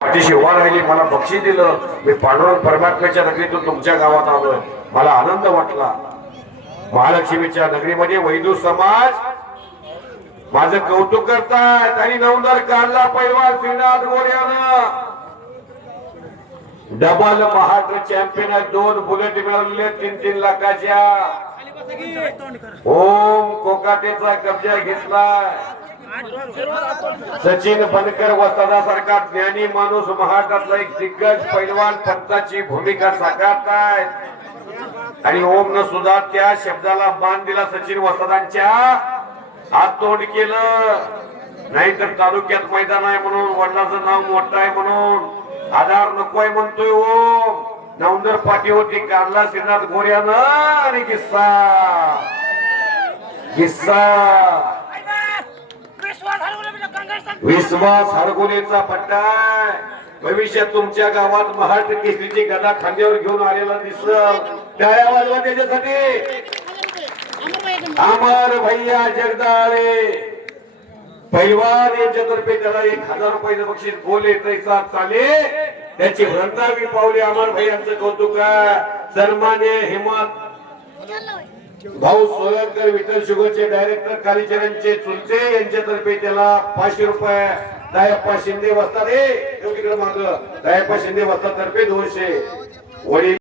अतिशय उभा राहिली, मला बक्षीस दिलं, मी पांडुरंग परमात्म्याच्या नगरीतून तुमच्या गावात आलोय, मला आनंद वाटला। महालक्ष्मीच्या नगरीमध्ये वैदू समाज माझं कौतुक करतायत आणि नवंदर काढला पैलवान श्रीनाथ गोऱ्यानं। डबल महाराष्ट्र चॅम्पियन आहे, 2 बुलेट मिळवलेले 3-3 लाखाच्या। ओम कोकाटेचा कब्जा घेतलाय। सचिन बनकर वस्तादासारखा ज्ञानी माणूस महाराष्ट्रातला एक दिग्गज पैलवान पंचाची भूमिका साकारतायत आणि ओमनं सुद्धा त्या शब्दाला मान दिला। सचिन वस्तादांच्या हात तोंड केलं, नाहीतर तालुक्यात मैदान आहे म्हणून, वडिलांचं नाव मोठं आहे म्हणून आधार नकोय म्हणतोय ओम। नवंदर पाठीवरती काढला श्रीनाथ गोऱ्यानं आणि किस्सा विश्वास हरगोलेचा पट्टा। भविष्यात तुमच्या गावात महाराष्ट्र केसरीची गदा खांद्यावर घेऊन आलेला दिसत, टाळ्या वाजवा त्याच्यासाठी। अमर भैया जगदाळे पैलवान यांच्यातर्फे त्याला 1000 रुपयाचं बक्षीस बोले तैसा चाले, त्याची भ्रंतावी पावले। अमर भैयांचं कौतुक आहे। सन्मान्य हिम्मत भाऊ सोलंकर विठ्ठल शुगरचे डायरेक्टर कालीचरणचे चुलते यांच्यातर्फे त्याला 500 रुपये। दयाप्पा शिंदे वस्ताद, तिकडे माग दयाप्पा शिंदे वस्ताद तर्फे 200। वडील